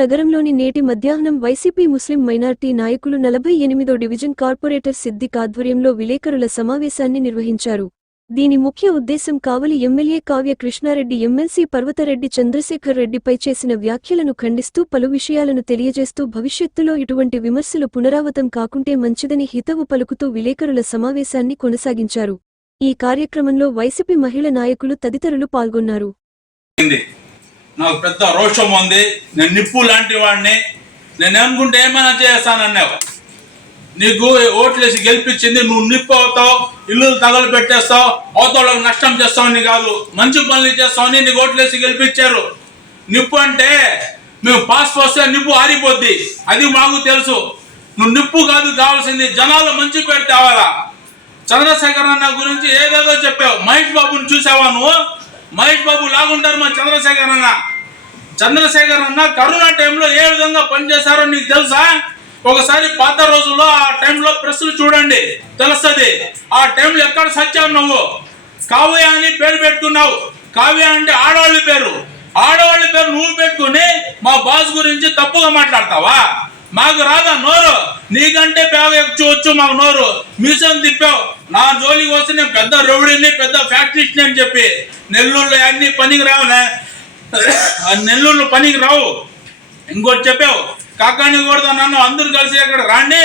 నగరంలోని నేటి మధ్యాహ్నం వైసీపీ ముస్లిం మైనార్టీ నాయకులు 48వ డివిజన్ కార్పొరేటర్ సిద్దిక్ ఆధ్వర్యంలో విలేకరుల సమావేశాన్ని నిర్వహించారు. దీని ముఖ్య ఉద్దేశం కావలి ఎమ్మెల్యే కావ్య కృష్ణారెడ్డి ఎమ్మెల్సీ పర్వతరెడ్డి చంద్రశేఖర్ రెడ్డిపై చేసిన వ్యాఖ్యలను ఖండిస్తూ పలు విషయాలను తెలియజేస్తూ భవిష్యత్తులో ఇటువంటి విమర్శలు పునరావృతం కాకుంటే మంచిదని హితవు పలుకుతూ విలేకరుల సమావేశాన్ని కొనసాగించారు. ఈ కార్యక్రమంలో వైసీపీ మహిళా నాయకులు తదితరులు పాల్గొన్నారు. నాకు పెద్ద రోషం ఉంది. నేను నిప్పు లాంటి వాడిని. నేను అనుకుంటే ఏమైనా చేస్తానన్నావు. నీకు ఓట్లేసి గెలిపించింది, నువ్వు నిప్పు అవుతావు, ఇల్లు తగలు పెట్టేస్తావు, అవతలకు నష్టం చేస్తావని కాదు, మంచి పనులు చేస్తావని నీకు ఓట్లేసి గెలిపించారు. నిప్పు అంటే మేము పాస్ పోస్తే నిప్పు ఆరిపోద్ది, అది మాకు తెలుసు. నువ్వు నిప్పు కాదు కావాల్సింది, జనాలు మంచి పేరు తేవాలా. చంద్రశేఖర్ అన్న గురించి ఏదేదో చెప్పావు. మహేష్ బాబుని చూసావా నువ్వు? మహేష్ బాబు లాగుంటారు మా చంద్రశేఖర్ అన్న. చంద్రశేఖర్ అన్న కరోనా టైంలో ఏ విధంగా పనిచేశారో నీకు తెలుసా? ఒకసారి పాత రోజుల్లో ఆ టైంలో ప్రెస్లు చూడండి, తెలుస్తుంది. ఆ టైంలో ఎక్కడ సచ్చావు నువ్వు? కావ్య అని పేరు పెట్టుకున్నావు. కావ్య అంటే ఆడవాళ్ళ పేరు. ఆడవాళ్ళ పేరు నువ్వు పెట్టుకుని మా బాస్ గురించి తప్పుగా మాట్లాడతావా? మాకు రాదా నోరు? నీకంటే బాగా ఎక్కువచ్చు మాకు నోరు. మీసం తిప్పావు. నా జోలికి వస్తే నేను పెద్ద రౌడీని, పెద్ద ఫ్యాక్టరీని అని చెప్పి నెల్లూరులో అన్ని పనికి రావులే, నెల్లూరులో పనికి రావు. ఇంకోటి చెప్పావు, కాకాని కూడా నన్ను అందరు కలిసి అక్కడ రాండి,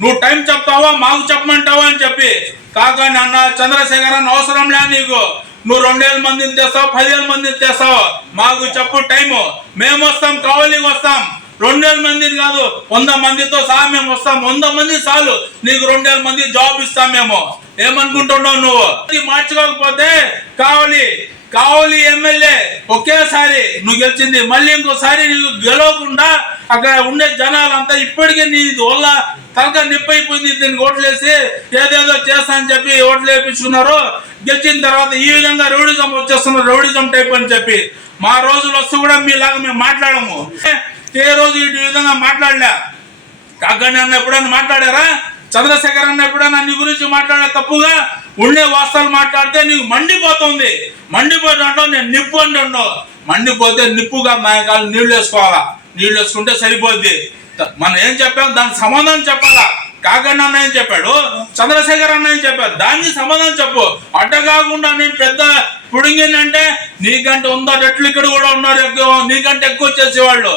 నువ్వు టైం చెప్తావా మాకు చెప్పమంటావా అని చెప్పి. కాకాని అన్న చంద్రశేఖర్ అన్న అవసరం లే నీకు. నువ్వు 2000 మందిని తెస్తావు, 10,000 మందిని తెస్తావు, మాకు చెప్పు టైము. మేము వస్తాం, కావలికి వస్తాం. 2000 మందిని కాదు, 100 మందితో సహా మేము వస్తాం. 100 మంది చాలు, నీకు 2000 మంది జాబ్ ఇస్తాం మేము. ఏమనుకుంటున్నావు నువ్వు? మార్చుకోకపోతే కావలి ఎమ్మెల్యే ఒకేసారి నువ్వు గెలిచింది, మళ్ళీ ఇంకోసారి నీకు గెలవకుండా అక్కడ ఉండే జనాలంతా ఇప్పటికే నీ వల్ల తలక నిప్పైపోయింది. దీనికి ఓట్లేసి ఏదేదో చేస్తా అని చెప్పి ఓట్లు వేయించుకున్నారు. గెలిచిన తర్వాత ఈ విధంగా రౌడిజం వచ్చేస్తున్నారు, రౌడిజం టైప్ అని చెప్పి. మా రోజులు వస్తూ కూడా మీలాగా మేము మాట్లాడము. ఏ రోజు ఈ విధంగా మాట్లాడలే. కాకాని అన్న ఎప్పుడన్నా మాట్లాడారా? చంద్రశేఖర్ అన్న ఎప్పుడన్నా నీ గురించి మాట్లాడే తప్పుగా ఉండే వాస్తవాలు మాట్లాడితే నీకు మండిపోతుంది. మండిపోతుంటావు. నేను నిప్పు అంటున్నావు. మండిపోతే నిప్పుగా మా కాళ్ళు నీళ్లు వేసుకోవాలా. నీళ్లు వేసుకుంటే సరిపోద్ది. మనం ఏం చెప్పాము దానికి సమాధానం చెప్పాలా. కాకాని అన్న ఏం చెప్పాడు, చంద్రశేఖర్ అన్న ఏం చెప్పాడు, దానికి సమాధానం చెప్పు. అడ్డ కాకుండా నేను పెద్ద పుడింగిందంటే నీకంటే 100 రెట్లు ఇక్కడ కూడా ఉన్నారు, నీకంటే ఎక్కువ చేసేవాళ్ళు.